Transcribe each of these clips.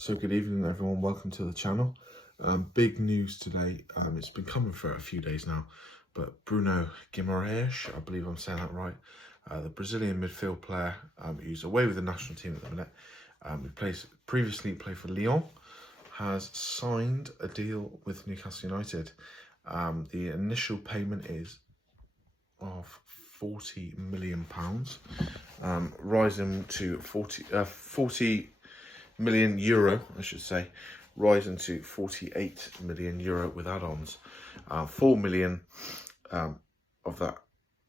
So good evening everyone, welcome to the channel. Big news today, it's been coming for a few days now, but Bruno Guimaraes, I believe I'm saying that right, the Brazilian midfield player who's away with the national team at the minute, who previously played for Lyon, has signed a deal with Newcastle United. The initial payment is of £40 million, rising to 40 million euro, I should say, rising to 48 million euro with add-ons. 4 million of that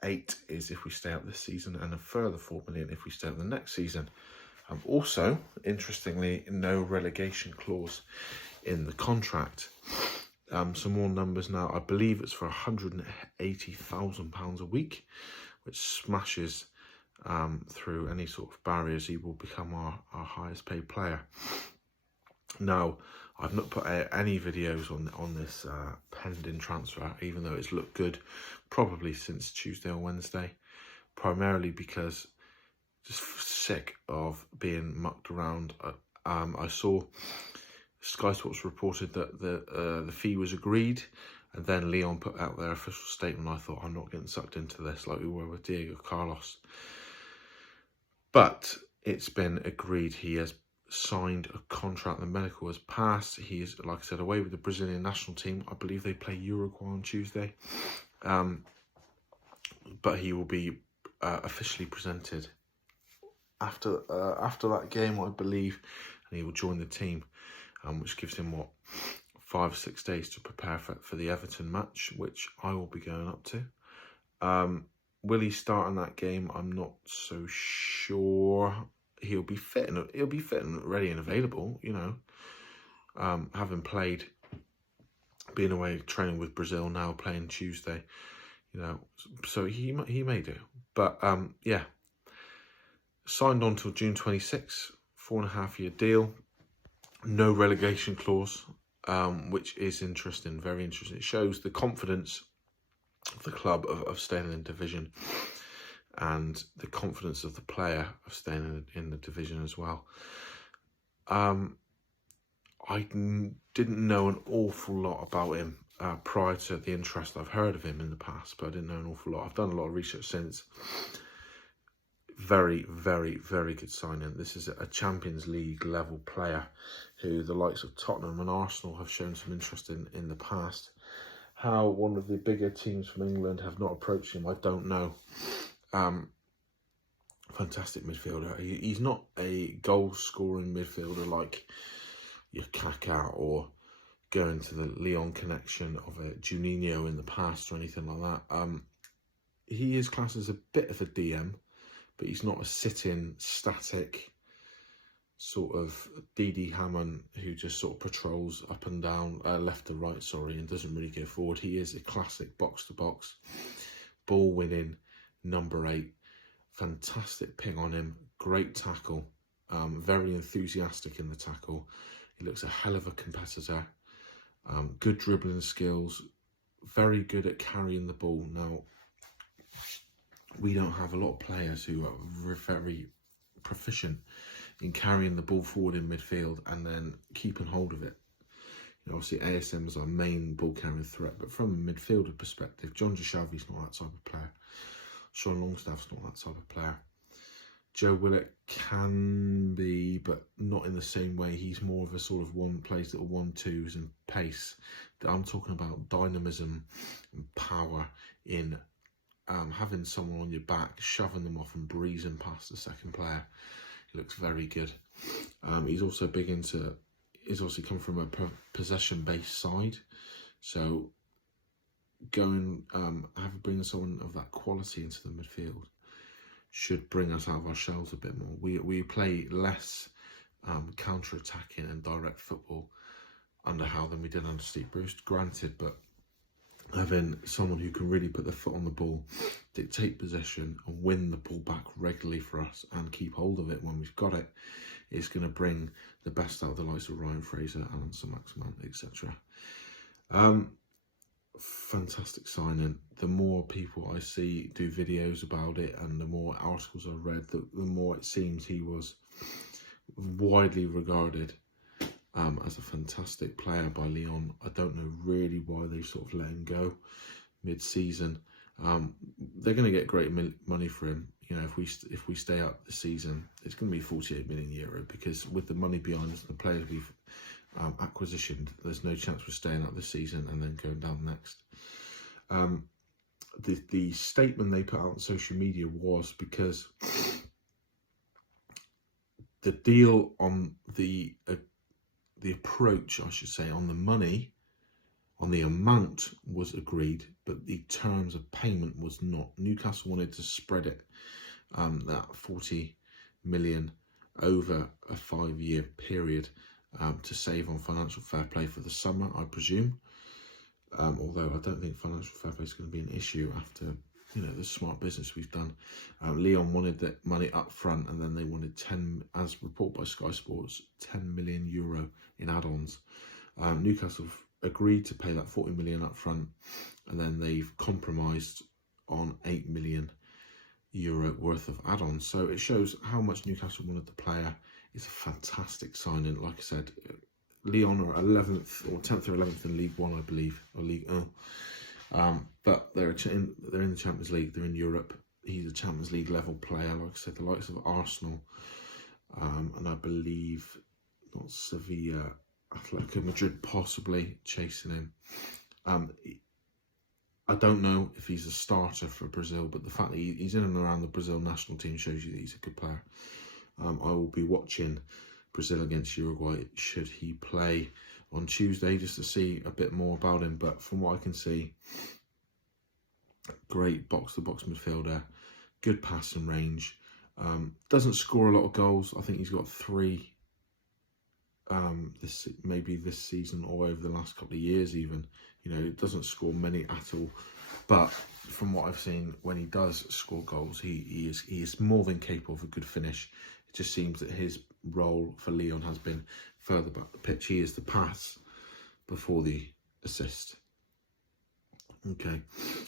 8 is if we stay out this season, and a further 4 million if we stay out the next season. Also, interestingly, no relegation clause in the contract. Some more numbers now. I believe it's for £180,000 a week, which smashes through any sort of barriers. He will become our highest paid player. Now, I've not put out any videos on this pending transfer, even though it's looked good probably since Tuesday or Wednesday, primarily because just sick of being mucked around. I saw Sky Sports reported that the fee was agreed, and then Lyon put out their official statement. I thought, I'm not getting sucked into this like we were with Diego Carlos. But it's been agreed. He has signed a contract. The medical has passed. He is, like I said, away with the Brazilian national team. I believe they play Uruguay on Tuesday. But he will be officially presented after that game, I believe, and he will join the team, which gives him, 5 or 6 days to prepare for the Everton match, which I will be going up to. Will he start in that game? I'm not so sure. He'll be fit and ready and available, you know. Having played, being away training with Brazil, now playing Tuesday, you know, so he may do. But yeah, signed on till June 26, 4.5-year deal, no relegation clause, which is interesting, very interesting. It shows the confidence of the club of staying in the division, and the confidence of the player of staying in the division as well. I didn't know an awful lot about him prior to the interest. I've heard of him in the past, but I didn't know an awful lot. I've done a lot of research since. Very, very, very good signing. This is a Champions League level player who the likes of Tottenham and Arsenal have shown some interest in the past. How one of the bigger teams from England have not approached him, I don't know. Fantastic midfielder. He's not a goal-scoring midfielder like your Kaká or going to the Lyon connection of a Juninho in the past or anything like that. He is classed as a bit of a DM, but he's not a sit-in, static sort of D.D. Hammond who just sort of patrols up and down, left to right, and doesn't really go forward. He is a classic box-to-box, ball-winning number 8. Fantastic ping on him, great tackle, very enthusiastic in the tackle. He looks a hell of a competitor, good dribbling skills, very good at carrying the ball. Now, we don't have a lot of players who are very proficient in carrying the ball forward in midfield and then keeping hold of it. You know, obviously, ASM is our main ball carrying threat, but from a midfielder perspective, John Jashavi's not that type of player. Sean Longstaff's not that type of player. Joe Willett can be, but not in the same way. He's more of a sort of plays little 1-2s and pace. I'm talking about dynamism and power in having someone on your back, shoving them off and breezing past the second player. He looks very good. He's also big into, he's obviously come from a possession-based side. So bringing someone of that quality into the midfield should bring us out of our shells a bit more. We play less counter-attacking and direct football under Howe than we did under Steve Bruce, granted, but having someone who can really put their foot on the ball, dictate possession and win the ball back regularly for us and keep hold of it when we've got it is going to bring the best out of the likes of Ryan Fraser, Alan Saint-Maximin, etc. Fantastic signing. The more people I see do videos about it and the more articles I read, the more it seems he was widely regarded as a fantastic player by Lyon. I don't know really why they sort of let him go mid-season. They're going to get great money for him. You know, if we stay up this season, it's going to be 48 million euro, because with the money behind us and the players we've acquisitioned, there's no chance we're staying up this season and then going down next. The statement they put out on social media was because the deal on the approach, I should say, on the money, on the amount was agreed, but the terms of payment was not. Newcastle wanted to spread it, that 40 million over a 5-year period, to save on financial fair play for the summer, I presume. Although I don't think financial fair play is going to be an issue after, you know, the smart business we've done. Lyon wanted the money up front, and then they wanted 10, as reported by Sky Sports, 10 million euro in add-ons. Newcastle agreed to pay that 40 million up front, and then they've compromised on 8 million euro worth of add-ons. So it shows how much Newcastle wanted the player. It's a fantastic signing. Like I said, Lyon are 11th or 10th or 11th in League One, I believe, or League 1. But they're in the Champions League. They're in Europe. He's a Champions League level player. Like I said, the likes of Arsenal, and I believe not Sevilla, Atletico Madrid possibly chasing him. I don't know if he's a starter for Brazil, but the fact that he's in and around the Brazil national team shows you that he's a good player. I will be watching Brazil against Uruguay should he play on Tuesday, just to see a bit more about him. But from what I can see, great box-to-box midfielder, good passing range, doesn't score a lot of goals. I think he's got 3 this season or over the last couple of years even. You know, it doesn't score many at all, but from what I've seen, when he does score goals, he is more than capable of a good finish. It just seems that his role for Lyon has been further back the pitch. He is the pass before the assist. Okay,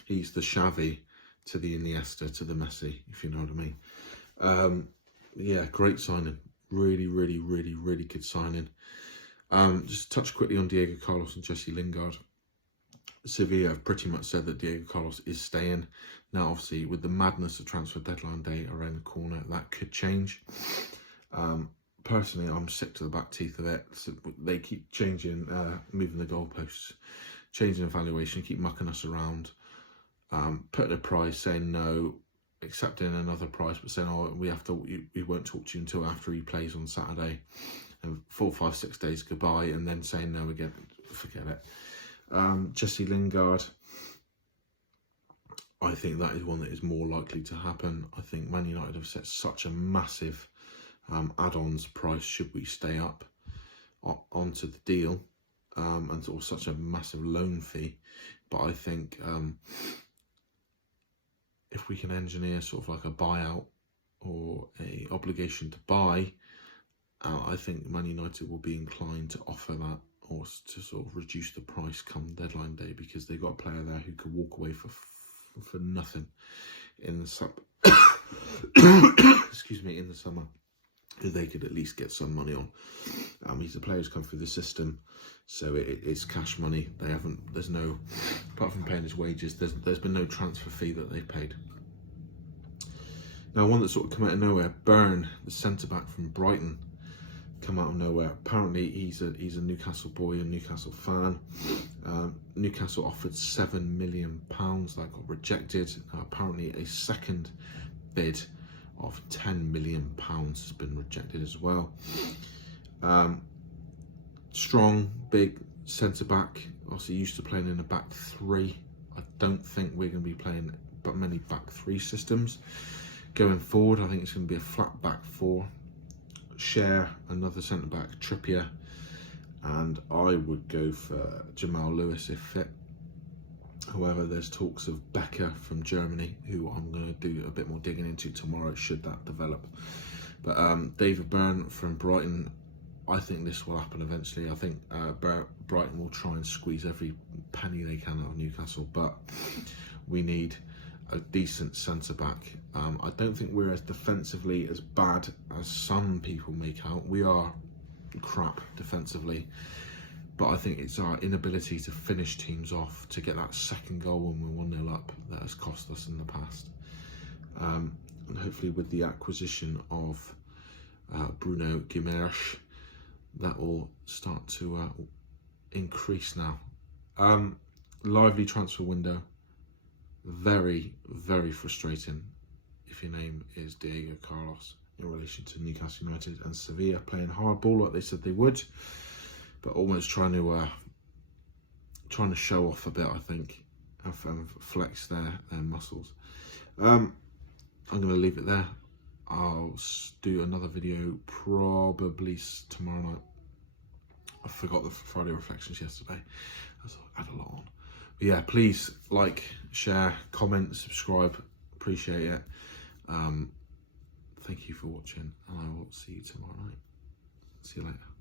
he's the Xavi to the Iniesta to the Messi, if you know what I mean. Yeah, great signing. Really good signing. Just touch quickly on Diego Carlos and Jesse Lingard. Sevilla have pretty much said that Diego Carlos is staying. Now, obviously, with the madness of transfer deadline day around the corner, that could change. Personally, I'm sick to the back teeth of it. So they keep changing, moving the goalposts, changing evaluation, keep mucking us around, putting a price, saying no, accepting another price, but saying, oh, we won't talk to you until after he plays on Saturday, and 4, 5, 6 days goodbye, and then saying no again. Forget it. Jesse Lingard, I think that is one that is more likely to happen. I think Man United have set such a massive add-ons price should we stay up onto the deal, and sort of such a massive loan fee. But I think if we can engineer sort of like a buyout or a obligation to buy, I think Man United will be inclined to offer that, or to sort of reduce the price come deadline day, because they've got a player there who could walk away for nothing in the excuse me, in the summer, who they could at least get some money on. He's a player who's come through the system, so it's cash money. There's no, apart from paying his wages, there's been no transfer fee that they've paid. Now, one that sort of come out of nowhere, Byrne, the centre back from Brighton, come out of nowhere. Apparently he's a Newcastle boy, a Newcastle fan. Newcastle offered £7 million, that got rejected. Apparently a second bid of £10 million has been rejected as well. Strong, big centre back, obviously used to playing in a back 3. I don't think we're going to be playing but many back 3 systems going forward. I think it's going to be a flat back 4. Share another centre back, Trippier, and I would go for Jamal Lewis if fit. However, there's talks of Becker from Germany, who I'm going to do a bit more digging into tomorrow should that develop. But David Byrne from Brighton, I think this will happen eventually. I think Brighton will try and squeeze every penny they can out of Newcastle, but we need a decent centre back. I don't think we're as defensively as bad as some people make out. We are crap defensively. But I think it's our inability to finish teams off, to get that second goal when we're 1-0 up, that has cost us in the past. And hopefully with the acquisition of Bruno Guimaraes, that will start to increase now. Lively transfer window. Very, very frustrating if your name is Diego Carlos in relation to Newcastle United and Sevilla, playing hard ball like they said they would, but almost trying to show off a bit, I think, and flex their muscles. I'm going to leave it there. I'll do another video probably tomorrow night. I forgot the Friday reflections yesterday. I had a lot on. But yeah, please like, share, comment, subscribe. Appreciate it. Thank you for watching, and I will see you tomorrow night. See you later.